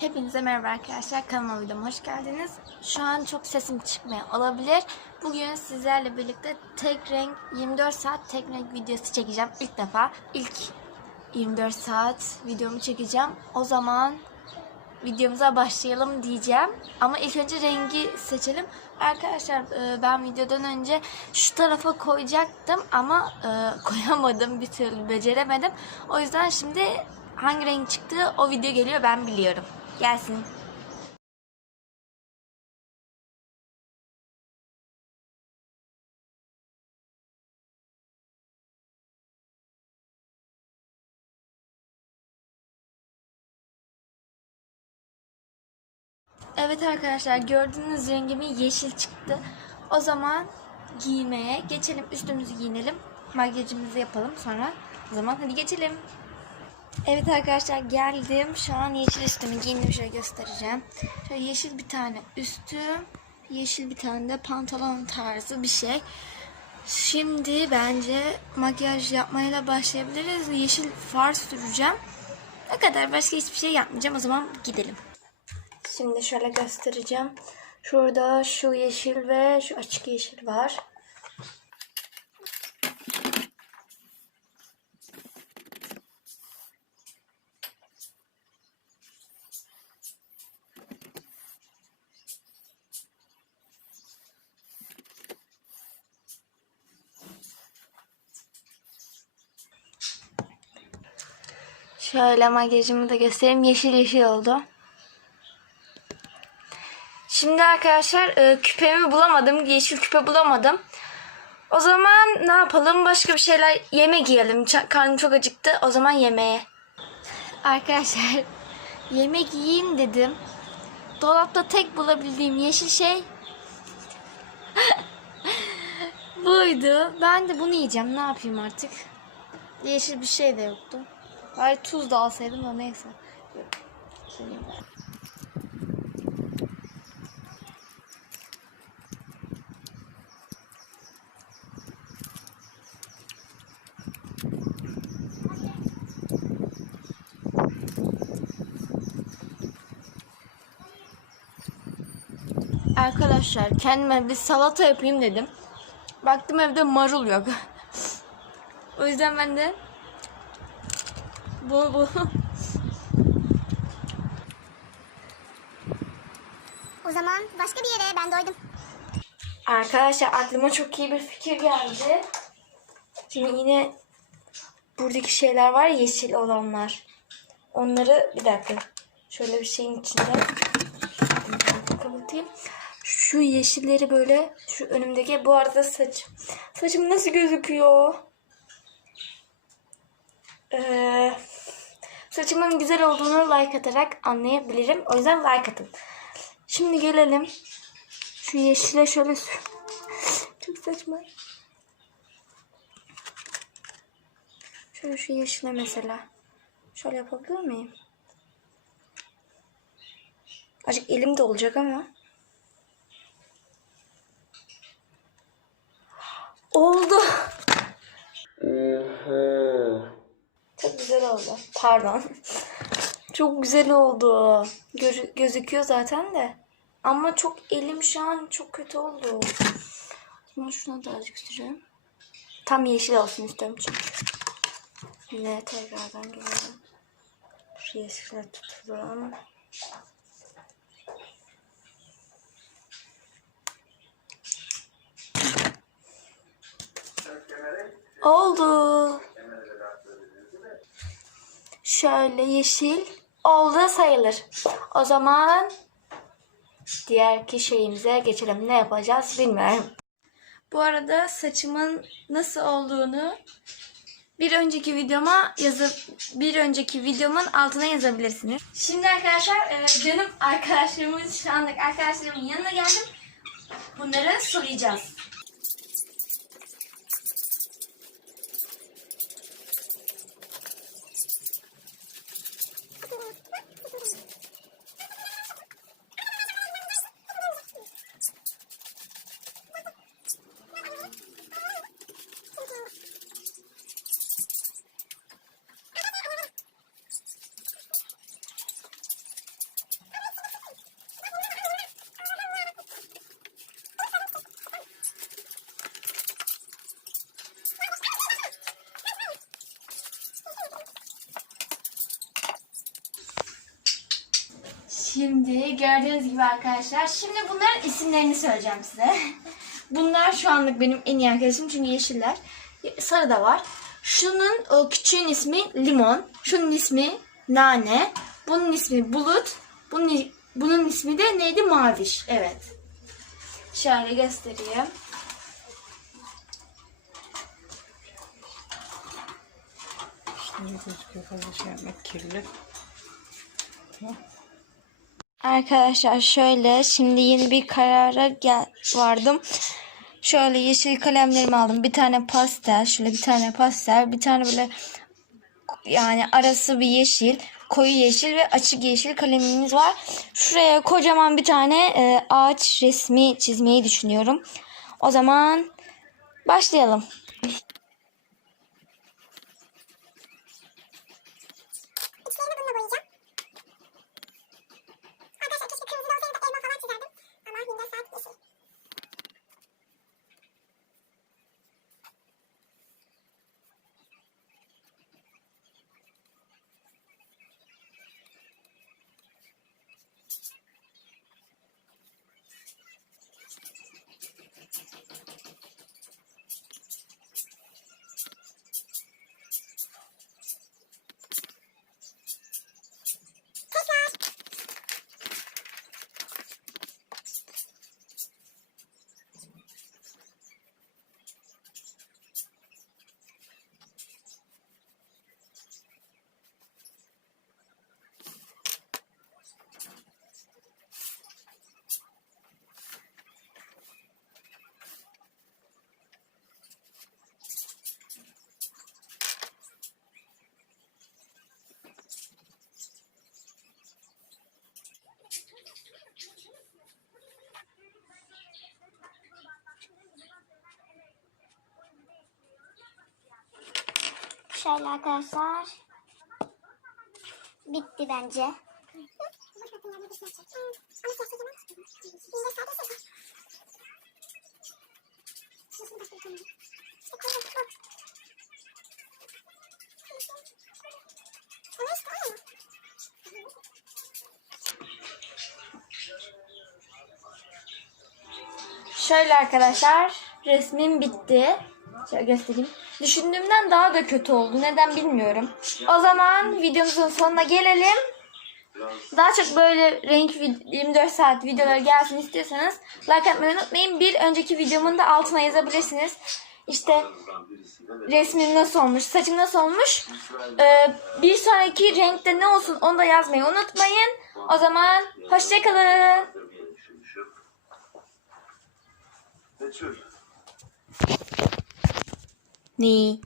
Hepinize merhaba arkadaşlar. Kanalıma videoma hoş geldiniz. Şu an çok sesim çıkmaya olabilir. Bugün sizlerle birlikte tek renk 24 saat tek renk videosu çekeceğim. İlk defa ilk 24 saat videomu çekeceğim. O zaman videomuza başlayalım diyeceğim. Ama ilk önce rengi seçelim. Arkadaşlar e, ben videodan önce şu tarafa koyacaktım ama e, koyamadım bir türlü beceremedim. O yüzden şimdi hangi renk çıktı o video geliyor ben biliyorum. Gelsin. Evet arkadaşlar gördüğünüz rengimi yeşil çıktı. O zaman giymeye geçelim. Üstümüzü giyinelim. Makyajımızı yapalım sonra. O zaman hadi geçelim. Evet arkadaşlar geldim. Şu an yeşil üstümü giyindim. Şöyle göstereceğim. Şöyle yeşil bir tane üstüm. Yeşil bir tane de pantolon tarzı bir şey. Şimdi bence makyaj yapmayla başlayabiliriz. Yeşil far süreceğim. Ne kadar başka hiçbir şey yapmayacağım. O zaman gidelim. Şimdi şöyle göstereceğim. Şurada şu yeşil ve şu açık yeşil var. Şöyle makyajımı da göstereyim. Yeşil yeşil oldu. Şimdi arkadaşlar e, küpemi bulamadım. Yeşil küpe bulamadım. O zaman ne yapalım? Başka bir şeyler yemek yiyelim. Ç- karnım çok acıktı. O zaman yemeğe. Arkadaşlar yemek yiyeyim dedim. Dolapta tek bulabildiğim yeşil şey buydu. Ben de bunu yiyeceğim. Ne yapayım artık? Yeşil bir şey de yoktu. Bari tuz da alsaydım da neyse. Arkadaşlar kendime bir salata yapayım dedim. Baktım evde marul yok. o yüzden ben de bu bu O zaman başka bir yere ben doydum. Arkadaşlar aklıma çok iyi bir fikir geldi. Şimdi yine buradaki şeyler var ya, yeşil olanlar. Onları bir dakika. Şöyle bir şeyin içinde kapatayım. Şu yeşilleri böyle şu önümdeki bu arada saç. Saçım nasıl gözüküyor? Ee, saçımın güzel olduğunu like atarak anlayabilirim. O yüzden like atın. Şimdi gelelim. Şu yeşile şöyle sür. Çok saçma. Şöyle şu yeşile mesela. Şöyle yapabilir miyim? Azıcık elim de olacak ama. Oldu. Oldu. Pardon. Çok güzel oldu. Gör- gözüküyor zaten de. Ama çok elim şu an çok kötü oldu. Bunu şuna da azıcık süreyim. Tam yeşil olsun istiyorum çünkü. Yine tekrardan geliyorum. Şu yeşile tutalım. Oldu. Şöyle yeşil oldu sayılır. O zaman diğerki şeyimize geçelim. Ne yapacağız bilmiyorum. Bu arada saçımın nasıl olduğunu bir önceki videoma yazıp bir önceki videomun altına yazabilirsiniz. Şimdi arkadaşlar e, canım arkadaşlarımın şu andaki arkadaşlarımın yanına geldim. Bunları soracağız. Şimdi gördüğünüz gibi arkadaşlar. Şimdi bunların isimlerini söyleyeceğim size. Bunlar şu anlık benim en iyi arkadaşım çünkü yeşiller. Sarı da var. Şunun o küçüğün ismi limon. Şunun ismi nane. Bunun ismi bulut. Bunun, bunun ismi de neydi? Maviş. Evet. Şöyle göstereyim. Şimdi gözüküyor şey yapmak kirli. Arkadaşlar şöyle şimdi yeni bir karara gel vardım. Şöyle yeşil kalemlerimi aldım. Bir tane pastel, şöyle bir tane pastel, bir tane böyle yani arası bir yeşil, koyu yeşil ve açık yeşil kalemimiz var. Şuraya kocaman bir tane e, ağaç resmi çizmeyi düşünüyorum. O zaman başlayalım. Şöyle arkadaşlar. Bitti bence. Şöyle arkadaşlar resmim bitti. Şöyle göstereyim. Düşündüğümden daha da kötü oldu. Neden bilmiyorum. O zaman videomuzun sonuna gelelim. Daha çok böyle renk vid- 24 saat videoları gelsin istiyorsanız like atmayı unutmayın. Bir önceki videomun da altına yazabilirsiniz. İşte resmim nasıl olmuş, saçım nasıl olmuş. Ee, bir sonraki renkte ne olsun onu da yazmayı unutmayın. O zaman hoşçakalın. Betül, Ne?